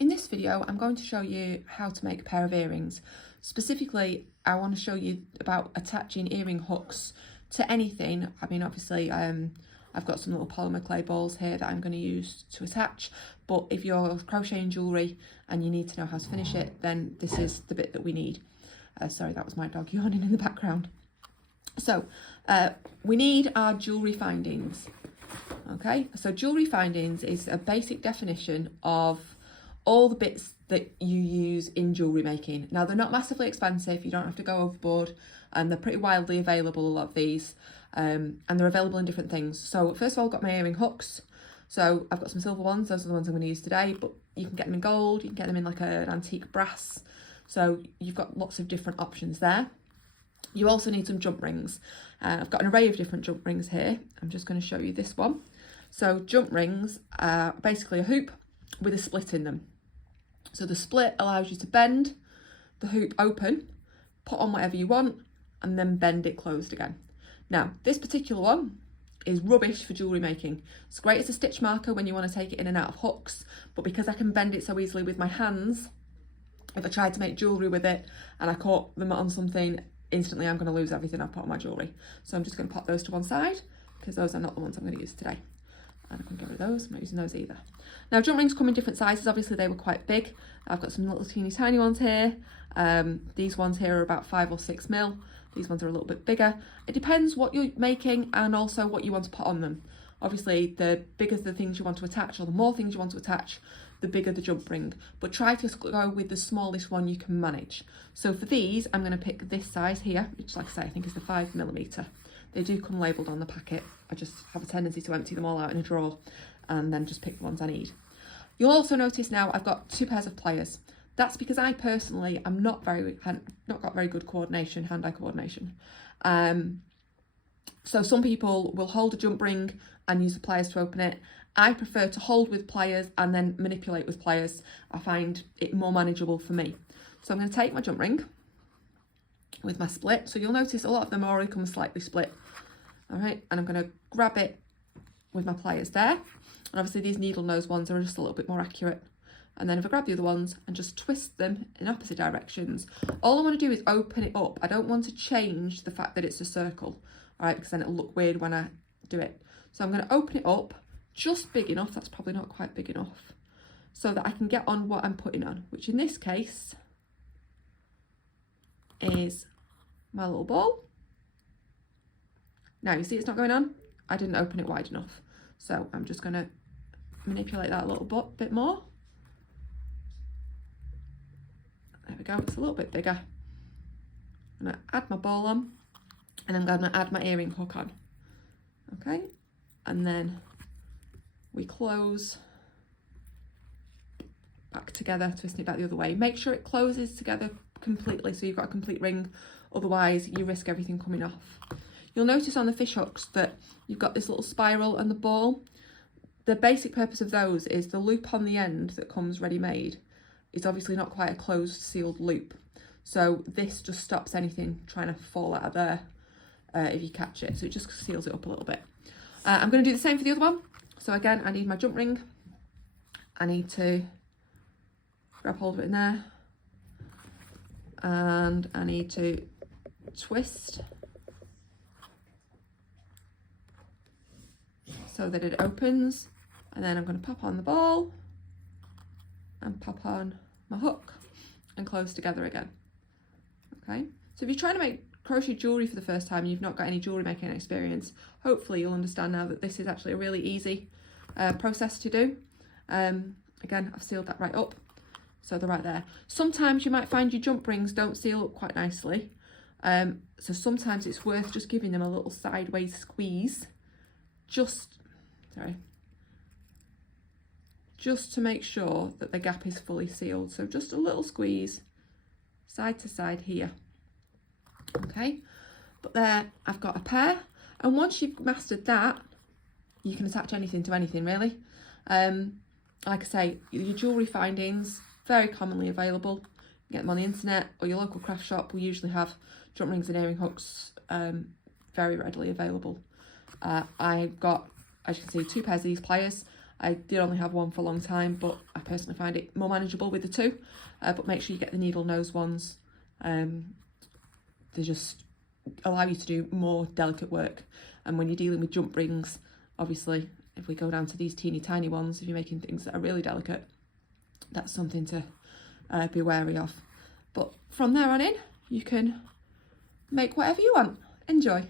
In this video, I'm going to show you how to make a pair of earrings. Specifically, I want to show you about attaching earring hooks to anything. I mean, obviously, I've got some little polymer clay balls here that I'm going to use to attach, but if you're crocheting jewellery and you need to know how to finish it, then this is the bit that we need. Sorry, that was my dog yawning in the background. So, we need our jewellery findings. Okay, so jewellery findings is a basic definition of all the bits that you use in jewellery making. Now, they're not massively expensive, you don't have to go overboard, and they're pretty widely available, a lot of these, and they're available in different things. So first of all, I've got my earring hooks. So I've got some silver ones, those are the ones I'm going to use today, but you can get them in gold, you can get them in like an antique brass. So you've got lots of different options there. You also need some jump rings. I've got an array of different jump rings here. I'm just going to show you this one. So jump rings are basically a hoop with a split in them. So the split allows you to bend the hoop open, put on whatever you want, and then bend it closed again. Now, this particular one is rubbish for jewellery making. It's great as a stitch marker when you want to take it in and out of hooks, but because I can bend it so easily with my hands, if I tried to make jewellery with it and I caught them on something, instantly I'm going to lose everything I've put on my jewellery. So I'm just going to pop those to one side because those are not the ones I'm going to use today. And I can get rid of those, I'm not using those either. Now, jump rings come in different sizes. Obviously they were quite big. I've got some little teeny tiny ones here. These ones here are about 5 or 6 mil. These ones are a little bit bigger. It depends what you're making and also what you want to put on them. Obviously, the bigger the things you want to attach, or the more things you want to attach, the bigger the jump ring. But try to go with the smallest one you can manage. So for these, I'm going to pick this size here, which, like I say, I think is the 5mm. They do come labelled on the packet. I just have a tendency to empty them all out in a drawer and then just pick the ones I need. You'll also notice now I've got 2 pairs of pliers. That's because I personally am not got very good coordination, hand-eye coordination. So some people will hold a jump ring and use the pliers to open it. I prefer to hold with pliers and then manipulate with pliers. I find it more manageable for me. So I'm going to take my jump ring with my split. So you'll notice a lot of them already come slightly split. All right, and I'm going to grab it with my pliers there. And obviously these needle nose ones are just a little bit more accurate. And then if I grab the other ones and just twist them in opposite directions, all I want to do is open it up. I don't want to change the fact that it's a circle, all right, because then it'll look weird when I do it. So I'm going to open it up just big enough, that's probably not quite big enough, so that I can get on what I'm putting on, which in this case is my little ball. Now you see it's not going on, I didn't open it wide enough. So I'm just going to manipulate that a little bit more. There we go, it's a little bit bigger. I'm going to add my ball on and I'm going to add my earring hook on. Okay, and then we close back together, twisting it back the other way. Make sure it closes together completely so you've got a complete ring, otherwise you risk everything coming off. You'll notice on the fish hooks that you've got this little spiral and the ball. The basic purpose of those is the loop on the end that comes ready-made is obviously not quite a closed sealed loop. So this just stops anything trying to fall out of there if you catch it. So it just seals it up a little bit. I'm going to do the same for the other one. So again, I need my jump ring. I need to grab hold of it in there. And I need to twist so that it opens, and then I'm going to pop on the ball and pop on my hook and close together again. Okay, so if you're trying to make crochet jewellery for the first time and you've not got any jewellery making experience, hopefully you'll understand now that this is actually a really easy process to do. Again, I've sealed that right up, so they're right there. Sometimes you might find your jump rings don't seal up quite nicely, so sometimes it's worth just giving them a little sideways squeeze, just to make sure that the gap is fully sealed. So just a little squeeze side to side here. Okay, but there I've got a pair, and once you've mastered that, you can attach anything to anything really. Like I say, your jewellery findings, very commonly available. You can get them on the internet, or your local craft shop will usually have jump rings and earring hooks very readily available. I've got, as you can see, 2 pairs of these pliers. I did only have one for a long time, but I personally find it more manageable with the two. But make sure you get the needle nose ones. They just allow you to do more delicate work. And when you're dealing with jump rings, obviously, if we go down to these teeny tiny ones, if you're making things that are really delicate, that's something to be wary of. But from there on in, you can make whatever you want. Enjoy.